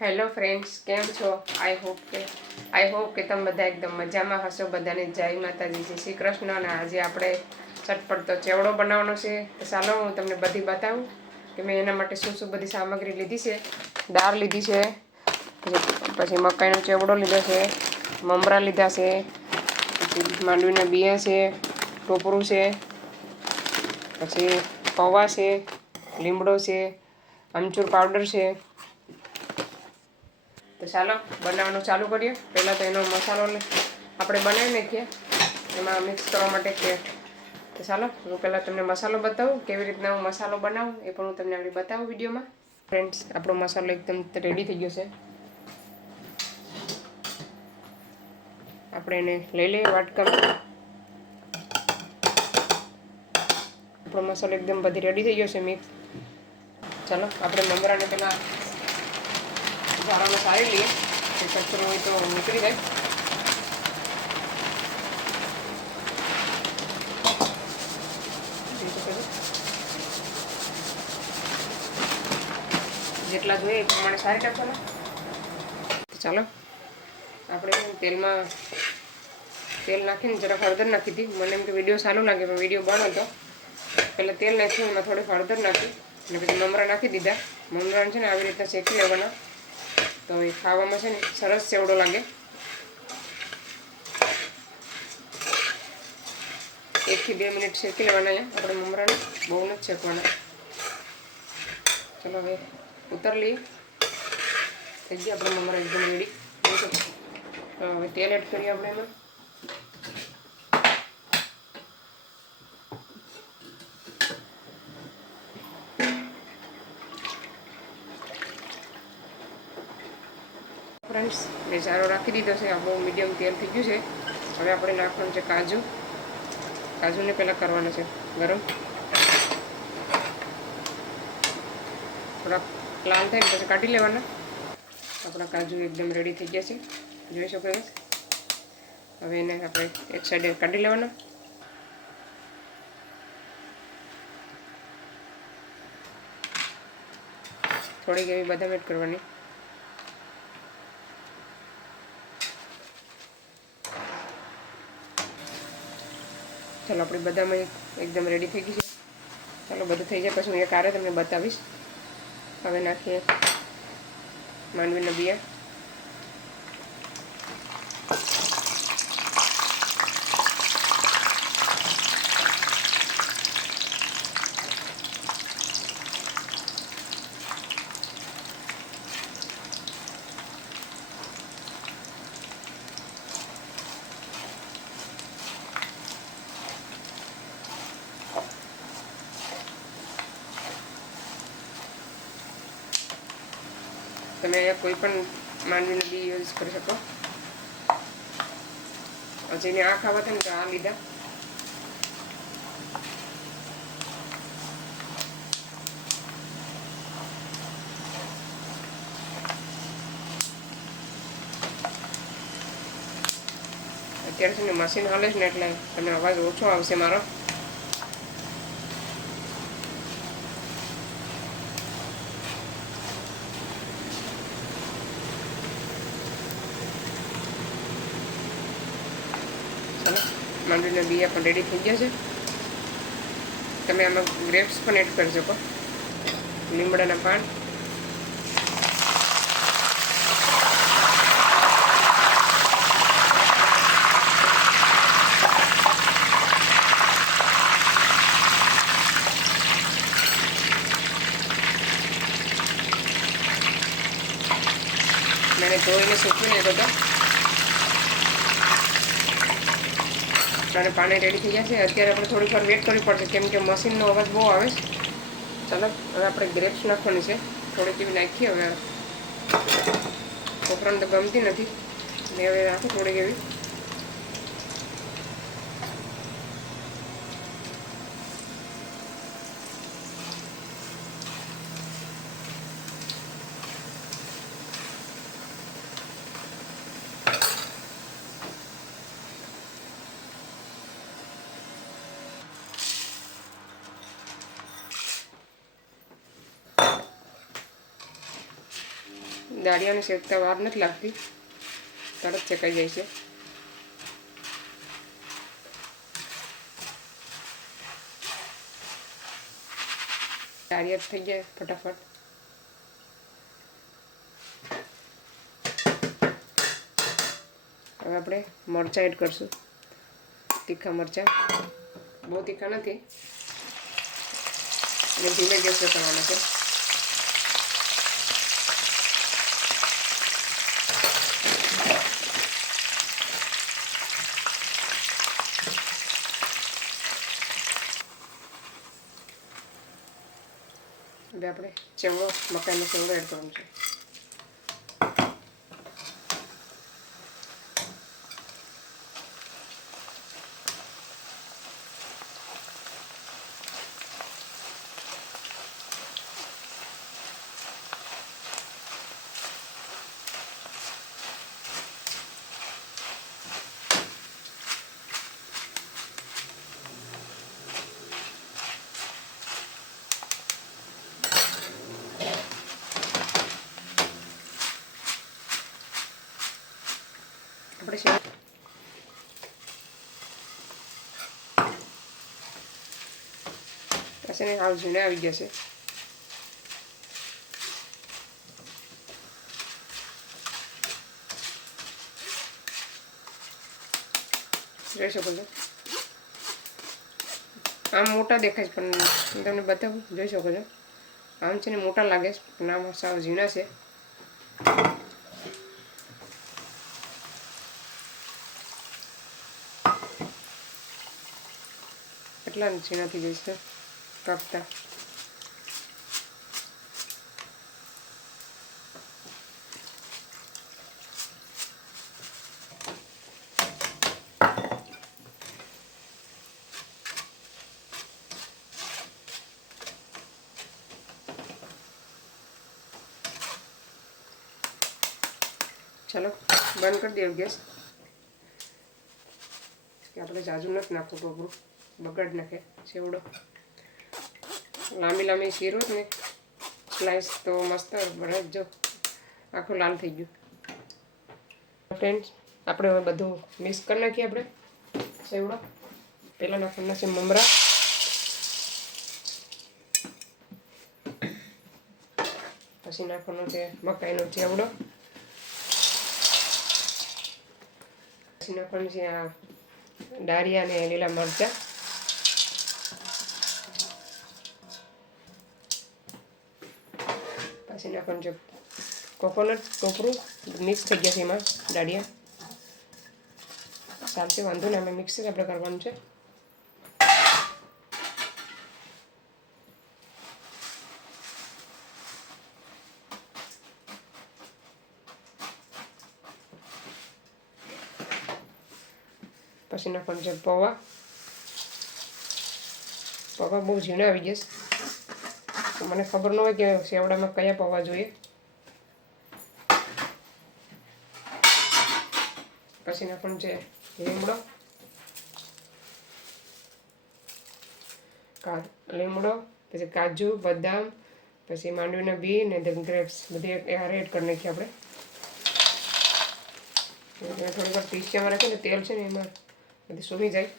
Hello friends, કેમ છો? I hope કે તમે બધા એકદમ મજામાં હશો. બધાને જય માતાજી, જય શ્રી કૃષ્ણ. અને આજે આપણે ચટપટતો ચેવડો બનાવવાનો છે. તો ચાલો હું તમને બધી બતાવું કે મેં એના માટે શું શું બધી સામગ્રી લીધી છે. દાળ લીધી છે, પછી મકાઈનો ચેવડો લીધો છે, મમરા લીધા છે, પછી માંડવીના બિયા છે, ટોપરું છે, પછી પૌવા છે, લીમડો છે, આમચૂર પાવડર છે. તો ચાલો બનાવવાનું ચાલુ કરીએ. પહેલાં તો એનો મસાલો આપણે બનાવી નાખીએ એમાં મિક્સ કરવા માટે કે. તો ચાલો હું પહેલાં તમને મસાલો બતાવું, કેવી રીતના હું મસાલો બનાવું એ પણ હું તમને આગળ બતાવું વિડીયોમાં. ફ્રેન્ડ્સ, આપણો મસાલો એકદમ રેડી થઈ ગયો છે. આપણે એને લઈ લઈએ વાટકામાં. આપણો મસાલો એકદમ બધી રેડી થઈ ગયો છે મિક્સ. ચાલો આપણે મમરાને પહેલાં ઝારામાં સારી લઈએ, કચરો હોય તો નીકળી જાય. જેટલા જોઈએ એ પ્રમાણે સારી નાખવાના. ચાલો આપણે તેલ નાખીને જરાક હળદર નાખી હતી. મને એમ કે વિડીયો સારું લાગે પણ વિડીયો બંધ હતો. પહેલાં તેલ નાખ્યું, એમાં થોડીક હળદર નાખી અને પછી મમરા નાખી દીધા. મમરાને છે ને આવી રીતના શેકી લેવાના, તો એ ખાવામાં છે ને સરસ ચેવડો લાગે. 1 થી 2 મિનિટ શેકી લેવાના. અહીંયા આપણે મમરાને બહુ નથી શેકવાના. ચલો હવે ઉતારી લઈએ. થઈ ગયા આપણે મમરા એકદમ રેડી. હવે તેલ એડ કરીએ આપણે એમાં. ફ્રેન્ડ્સ, મેં ઝારો રાખી દીધો છે. આપણું મીડિયમ તેલ થઈ ગયું છે. હવે આપણે નાખવાનું છે કાજુને પહેલાં કરવાના છે ગરમ. થોડાક લાલ થાય પછી કાઢી લેવાના. આપણા કાજુ એકદમ રેડી થઈ ગયા છે, જોઈ શકો છો. હવે એને આપણે એક સાઈડે કાઢી લેવાના. થોડીક એવી બદામ એડ કરવાની. ચાલો આપણી બદામ એકદમ રેડી થઈ ગઈ છે. ચાલો બધું થઈ જાય પછી હું એક આરે તમને બતાવીશ. હવે નાખીએ માંડવીના બિયા. તમે અહીંયા કોઈ પણ માંડવીના બી યુઝ કરી શકો. જેને આ ખાવા હતા ને તો આ લીધા. અત્યારે છે ને મશીન હાલે છે ને એટલે તમને અવાજ ઓછો આવશે મારો. ચાલો માંડવીના બિયા પણ રેડી થઈ ગયા છે. તમે આમાં ગ્રેપ્સ પણ એડ કરી શકો, લીમડાના પાન. मैंने ધોઈને સૂકવી લીધો હતો. અને પાણી રેડી થઈ જશે. અત્યારે આપણે થોડીક વાર વેટ કરવી પડશે કેમ કે મશીનનો અવાજ બહુ આવે છે. ચાલો હવે આપણે ગ્રેપ્સ નાખવાની છે. થોડીક એવી નાખીએ. હવે છોકરાને તો ગમતી નથી એટલે હવે નાખો થોડીક એવી. દાળિયાને શેકતા વાર નથી લાગતી, તરત શેકાઈ જાય છે. દાળિયા થઈ જાય ફટાફટ. હવે આપણે મરચાં એડ કરશું, તીખા મરચાં, બહુ તીખા નથી અને ધીમે ગેસ પર કરવાના છે. હવે આપણે ચેવડો, મકાઈનો ચેવડો એડ કરવાનો છે. આપણે પછી હાવ ઝીણા આવી ગયા છે. જોઈ શકો છો, આમ મોટા દેખાય છે પણ હું તમને બતાવું, જોઈ શકો છો આમ છે ને મોટા લાગે છે પણ આમ સાવ ઝીણા છે. કેટલા ઝીણા થઈ જાય છે કાપતા. ચાલો બંધ કરી દઈએ ગેસ, કે આપણે જાજુ નથી નાખવું, ટોપરું બગાડ નાખે સેવડો. લાંબી લાંબી શીરો ને સ્લાઈસ તો મસ્ત બને. જો આખું લાલ થઈ ગયું. ફ્રેન્ડ્સ આપણે હવે બધું મિક્સ કરી નાખીએ. આપણે સેવડો પહેલાં નાખવાના છે મમરા, પછી નાખવાનો છે મકાઈનો ચેવડો, પછી નાખવાનું છે આ દાળિયા અને લીલા મરચાં, પછી નાખવાનું છે કોકોનટ, ટોપરું મિક્સ થઈ ગયા છે એમાં દાળિયા. ચાલશે, વાંધો ને, અમે મિક્સ જ આપણે કરવાનું છે. પછી નાખવાનું છે પૌવા. પૌવા બહુ ઝીણા આવી જશે, મને ખબર ન હોય કે સેવડામાં કયા પૌવા જોઈએ. પછી નાખવાનું છે લીમડો, લીમડો, પછી કાજુ, બદામ, પછી માંડવીના બી ને ગ્રેપ્સ બધી એડ કરી નાખીએ આપણે. થોડી વાર પીસ્યામાં રાખીને તેલ છે ને એમાં બધી સુમી જાય.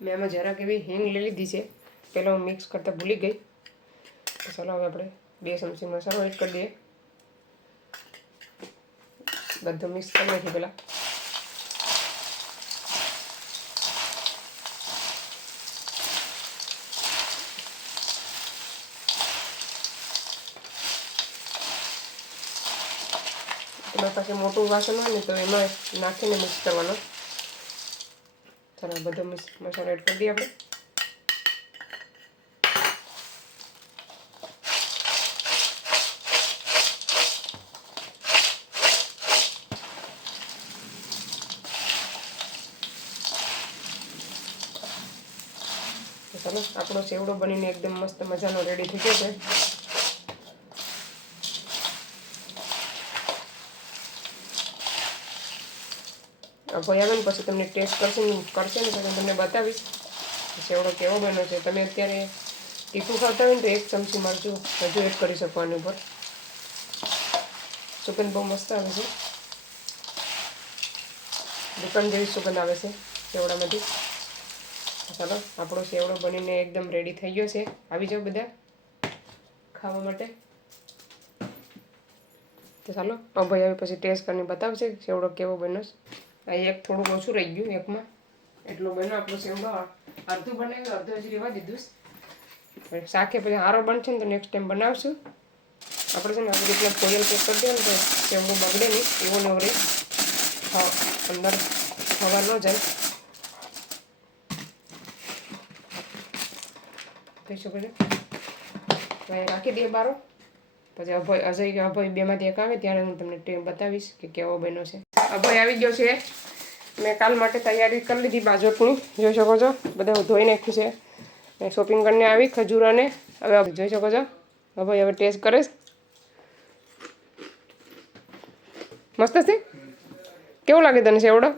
મેં આમાં જરાક એવી હિંગ લઈ લીધી છે, પહેલાં હું મિક્સ કરતાં ભૂલી ગઈ. ચાલો હવે આપણે 2 ચમચી મસાલો એડ કરી દઈએ. બધું મિક્સ કરી નાખીએ પહેલાં. તમારી પાસે મોટું વાસણ હોય ને તો એમાં નાખીને મિક્સ કરવાનો. ચાલો બધો મસાલો એડ કરી દઈએ આપણે. ચાલો આપણો સેવડો બનીને એકદમ મસ્ત મજાનો રેડી થઈ ગયો છે. ભાઈ આવે ને પછી તમને ટેસ્ટ કરશે ને પછી તમને બતાવીશ સેવડો કેવો બન્યો છે. તમે અત્યારે તીખું ખાતા હોય ને તો 1 ચમચી મરચું હજુ એડ કરી શકો આની ઉપર. સુગંધ બહુ મસ્ત આવે છે, દુકાન જેવી સુગંધ આવે છે સેવડામાંથી. ચાલો આપણો સેવડો બનીને એકદમ રેડી થઈ ગયો છે. આવી જાઓ બધા ખાવા માટે. તો ચાલો ભાઈ હવે પછી ટેસ્ટ કરીને બતાવશે સેવડો કેવો બન્યો છે. આ એક થોડુંક ઓછું રહી ગયું એકમાં, એટલો બન્યો આપણો સેવડો. અડધું બનાવ્યું, અડધું હજી રહેવા દીધું. શાકે પછી સારો બનશે ને તો નેક્સ્ટ ટાઈમ બનાવશું. આપણે છે ને આવી રીતના ફોઇલ પેક કરી દઈએ ને તો સેવડું બગડે નહીં, એવું ન રહે, અંદર હવા ન જાય. કહી શકો છો રાખી દઈએ બારો. પછી અજય કે અભય બેમાંથી એક આવે ત્યારે હું તમને ટેમ બતાવીશ કે કેવો બન્યો છે. અભય આવી ગયો છે. મેં કાલ માટે તૈયારી કરી લીધી બાજોટની, જોઈ શકો છો. બધા ધોઈ નાખ્યું છે. મેં શોપિંગ કરીને આવી ખજૂરાને. હવે જોઈ શકો છો અભય હવે ટેસ્ટ કરે. મસ્ત છે. કેવું લાગે તને સેવડો?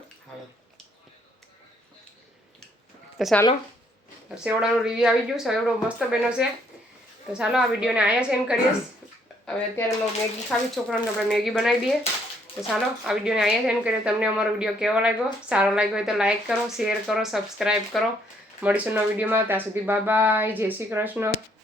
તો ચાલો સેવડાનું રિવ્યુ આવી ગયું. સેવડો મસ્ત બન્યો છે. તો ચાલો આ વિડીયોને અહીંયા સેન્ડ કરીએ. હવે અત્યારે મેગી ખાવી છોકરાને, આપણે મેગી બનાવી દઈએ. તો ચાલો આ વિડીયોને અહીંયા સેન્ડ કરીએ. તમને અમારો વિડીયો કેવો લાગ્યો? સારો લાગ્યો હોય તો લાઇક કરો, શેર કરો, સબસ્ક્રાઈબ કરો. મળીશું નવા વિડીયોમાં. ત્યાં સુધી બાય બાય, જય શ્રી કૃષ્ણ.